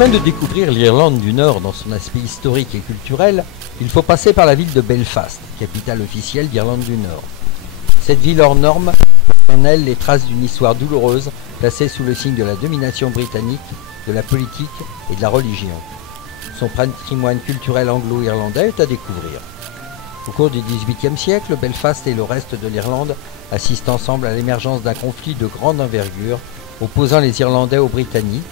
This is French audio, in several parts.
Afin de découvrir l'Irlande du Nord dans son aspect historique et culturel, il faut passer par la ville de Belfast, capitale officielle d'Irlande du Nord. Cette ville hors norme porte en elle les traces d'une histoire douloureuse placée sous le signe de la domination britannique, de la politique et de la religion. Son patrimoine culturel anglo-irlandais est à découvrir. Au cours du XVIIIe siècle, Belfast et le reste de l'Irlande assistent ensemble à l'émergence d'un conflit de grande envergure opposant les Irlandais aux Britanniques,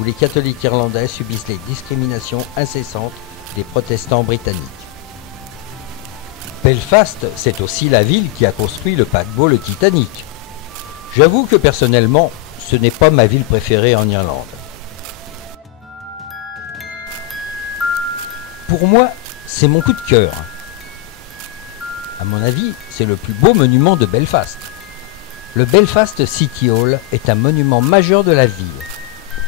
où les catholiques irlandais subissent les discriminations incessantes des protestants britanniques. Belfast, c'est aussi la ville qui a construit le paquebot le Titanic. J'avoue que personnellement, ce n'est pas ma ville préférée en Irlande. Pour moi, c'est mon coup de cœur. À mon avis, c'est le plus beau monument de Belfast. Le Belfast City Hall est un monument majeur de la ville.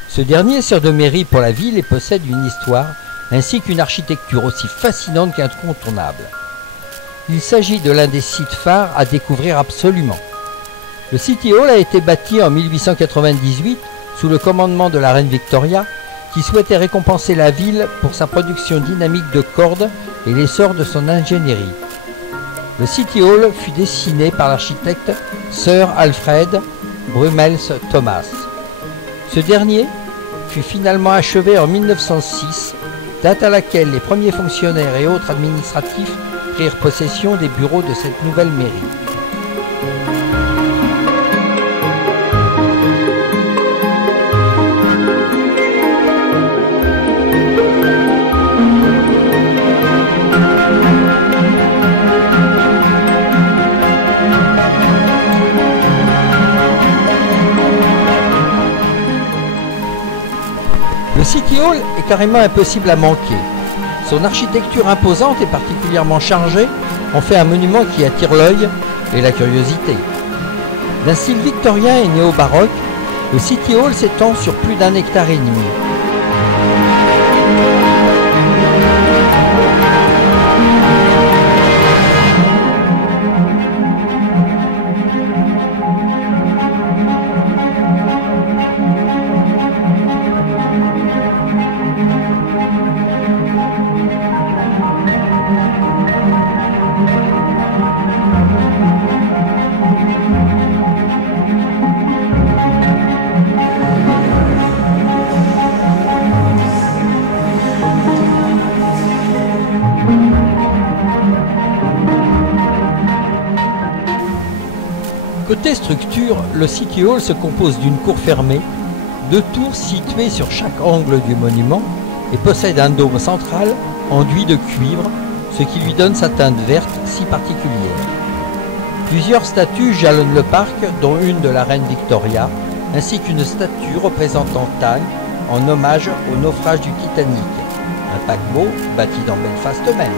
Ce dernier sert de mairie pour la ville et possède une histoire ainsi qu'une architecture aussi fascinante qu'incontournable. Il s'agit de l'un des sites phares à découvrir absolument. Le City Hall a été bâti en 1898 sous le commandement de la reine Victoria, qui souhaitait récompenser la ville pour sa production dynamique de cordes et l'essor de son ingénierie. Le City Hall fut dessiné par l'architecte Sir Alfred Brummels Thomas. Ce dernier fut finalement achevé en 1906, date à laquelle les premiers fonctionnaires et autres administratifs prirent possession des bureaux de cette nouvelle mairie. Le City Hall est carrément impossible à manquer. Son architecture imposante et particulièrement chargée en fait un monument qui attire l'œil et la curiosité. D'un style victorien et néo-baroque, le City Hall s'étend sur plus d'1,5 hectare. Côté structure, le City Hall se compose d'une cour fermée, 2 tours situées sur chaque angle du monument et possède un dôme central enduit de cuivre, ce qui lui donne sa teinte verte si particulière. Plusieurs statues jalonnent le parc, dont une de la reine Victoria, ainsi qu'une statue représentant Tann en hommage au naufrage du Titanic, un paquebot bâti dans Belfast même.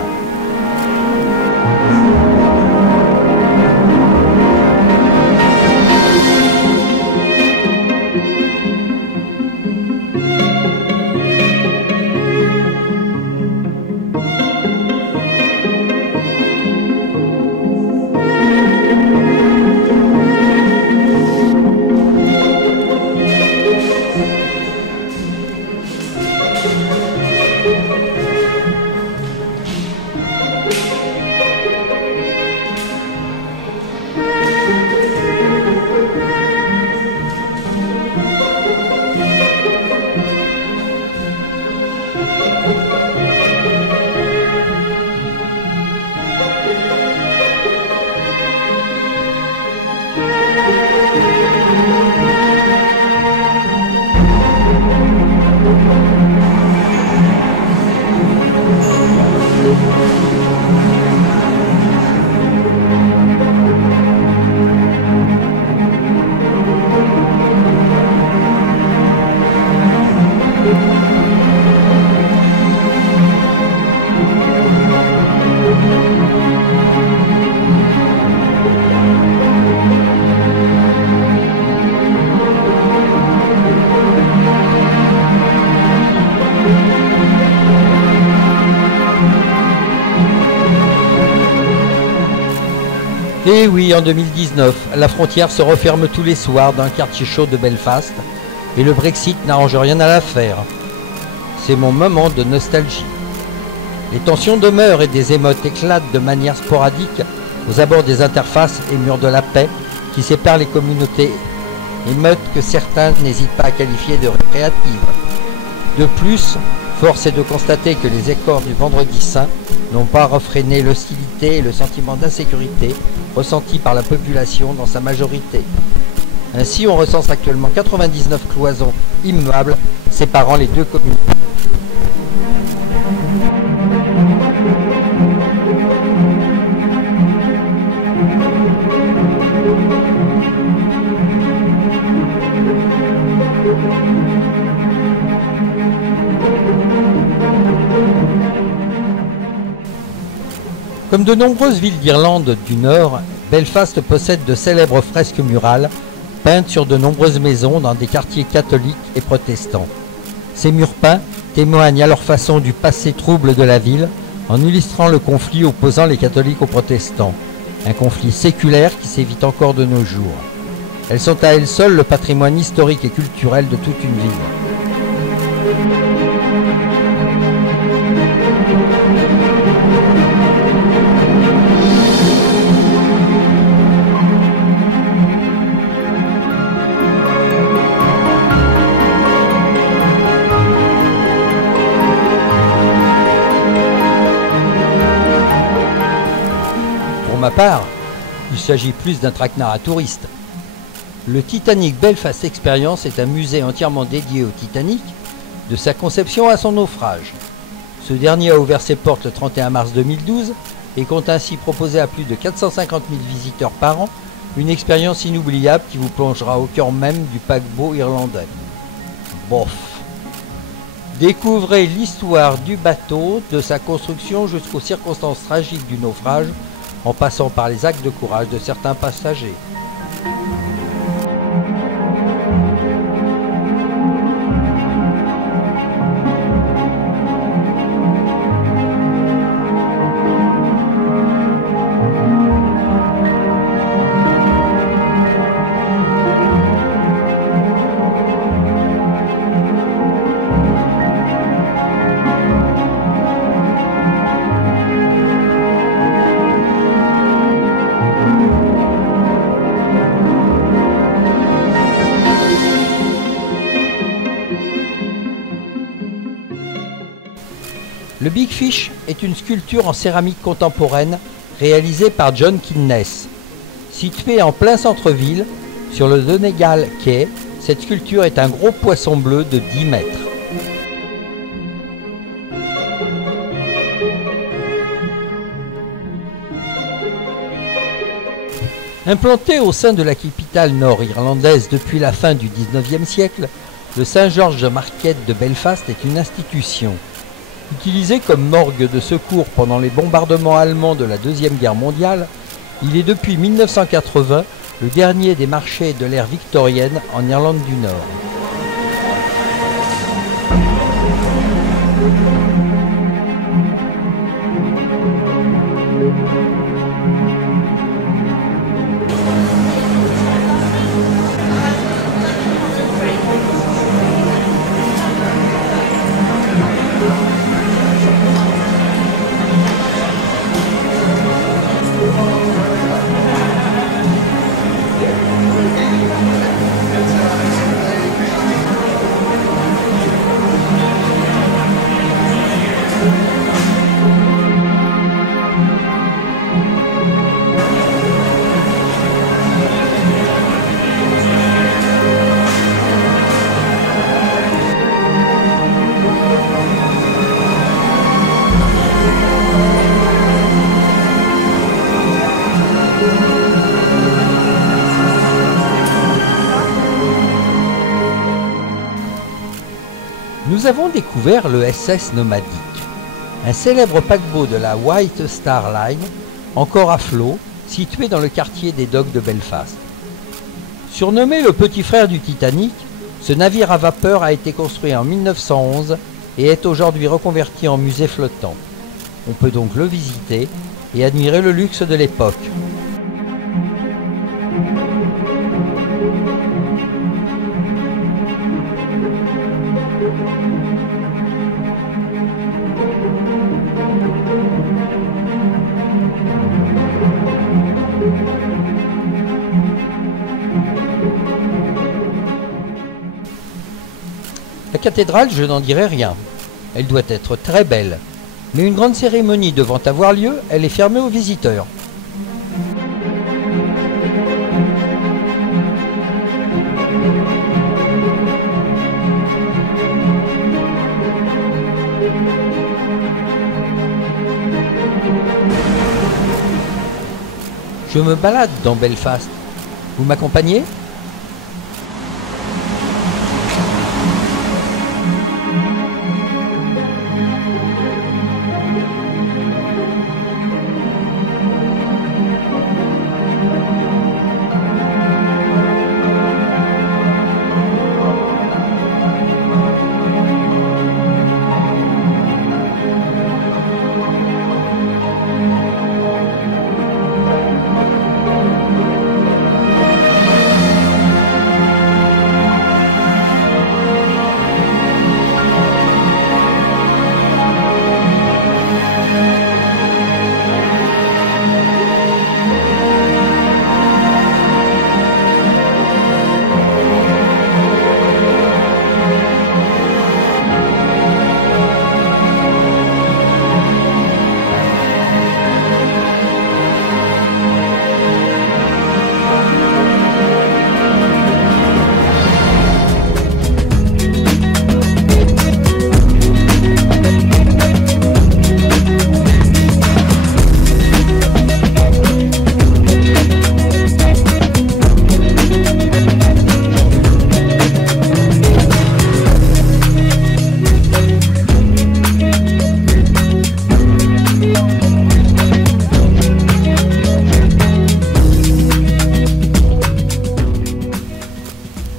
Et oui, en 2019, la frontière se referme tous les soirs dans le quartier chaud de Belfast et le Brexit n'arrange rien à l'affaire. c'est mon moment de nostalgie. Les tensions demeurent et des émeutes éclatent de manière sporadique aux abords des interfaces et murs de la paix qui séparent les communautés, émeutes que certains n'hésitent pas à qualifier de récréatives. De plus, force est de constater que les accords du Vendredi Saint n'ont pas refréné l'hostilité et le sentiment d'insécurité ressentis par la population dans sa majorité. Ainsi, on recense actuellement 99 cloisons immuables séparant les deux communautés. Comme de nombreuses villes d'Irlande du Nord, Belfast possède de célèbres fresques murales peintes sur de nombreuses maisons dans des quartiers catholiques et protestants. Ces murs peints témoignent à leur façon du passé trouble de la ville en illustrant le conflit opposant les catholiques aux protestants, un conflit séculaire qui s'évite encore de nos jours. Elles sont à elles seules le patrimoine historique et culturel de toute une ville. Pour ma part, il s'agit plus d'un traquenard à touristes. Le Titanic Belfast Experience est un musée entièrement dédié au Titanic, de sa conception à son naufrage. Ce dernier a ouvert ses portes le 31 mars 2012 et compte ainsi proposer à plus de 450 000 visiteurs par an une expérience inoubliable qui vous plongera au cœur même du paquebot irlandais. Bof. Découvrez l'histoire du bateau, de sa construction jusqu'aux circonstances tragiques du naufrage, en passant par les actes de courage de certains passagers. Le Big Fish est une sculpture en céramique contemporaine réalisée par John Kidness. Située en plein centre-ville, sur le Donegal Quay, cette sculpture est un gros poisson bleu de 10 mètres. Implanté au sein de la capitale nord-irlandaise depuis la fin du XIXe siècle, le St. George's Market de Belfast est une institution. Utilisé comme morgue de secours pendant les bombardements allemands de la Deuxième Guerre mondiale, il est depuis 1980 le dernier des marchés de l'ère victorienne en Irlande du Nord. Nous avons découvert le SS Nomadic, un célèbre paquebot de la White Star Line, encore à flot, situé dans le quartier des docks de Belfast. Surnommé le petit frère du Titanic, ce navire à vapeur a été construit en 1911 et est aujourd'hui reconverti en musée flottant. On peut donc le visiter et admirer le luxe de l'époque. La cathédrale, je n'en dirai rien. Elle doit être très belle. Mais une grande cérémonie devant avoir lieu, elle est fermée aux visiteurs. Je me balade dans Belfast. Vous m'accompagnez ?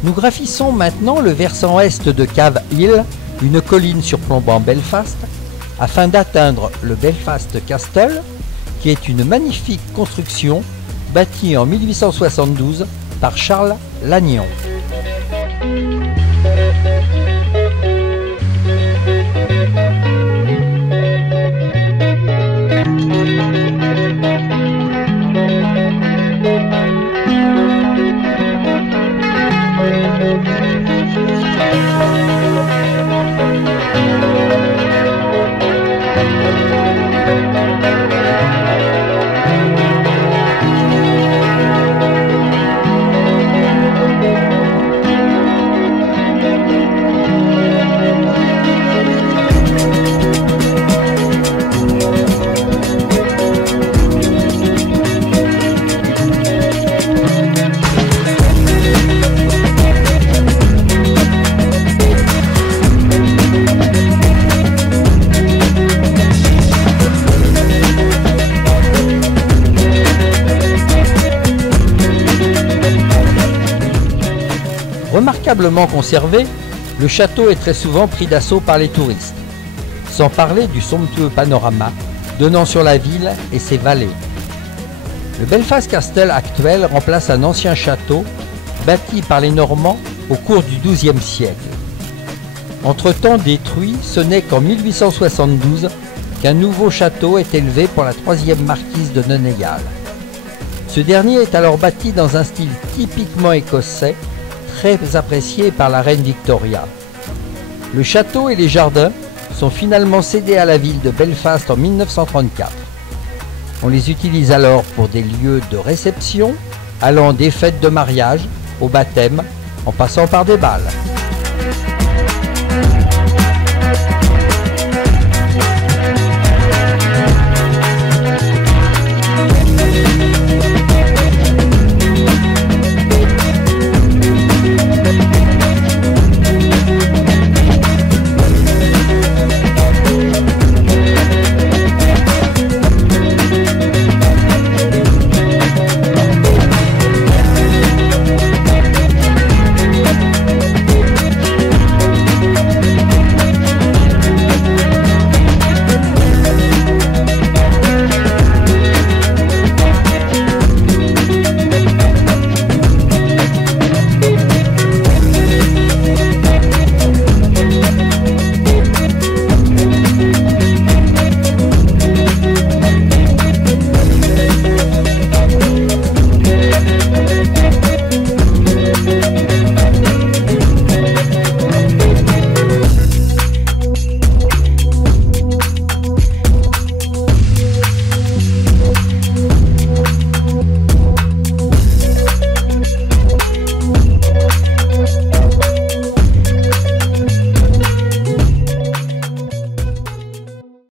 Nous graphissons maintenant le versant est de Cave Hill, une colline surplombant Belfast, afin d'atteindre le Belfast Castle, qui est une magnifique construction bâtie en 1872 par Charles Lannion. Remarquablement conservé, le château est très souvent pris d'assaut par les touristes, sans parler du somptueux panorama donnant sur la ville et ses vallées. Le Belfast Castle actuel remplace un ancien château bâti par les Normands au cours du XIIe siècle. Entre-temps détruit, ce n'est qu'en 1872 qu'un nouveau château est élevé pour la troisième marquise de Donegal. Ce dernier est alors bâti dans un style typiquement écossais, très apprécié par la reine Victoria. Le château et les jardins sont finalement cédés à la ville de Belfast en 1934. On les utilise alors pour des lieux de réception, allant des fêtes de mariage au baptême, en passant par des bals.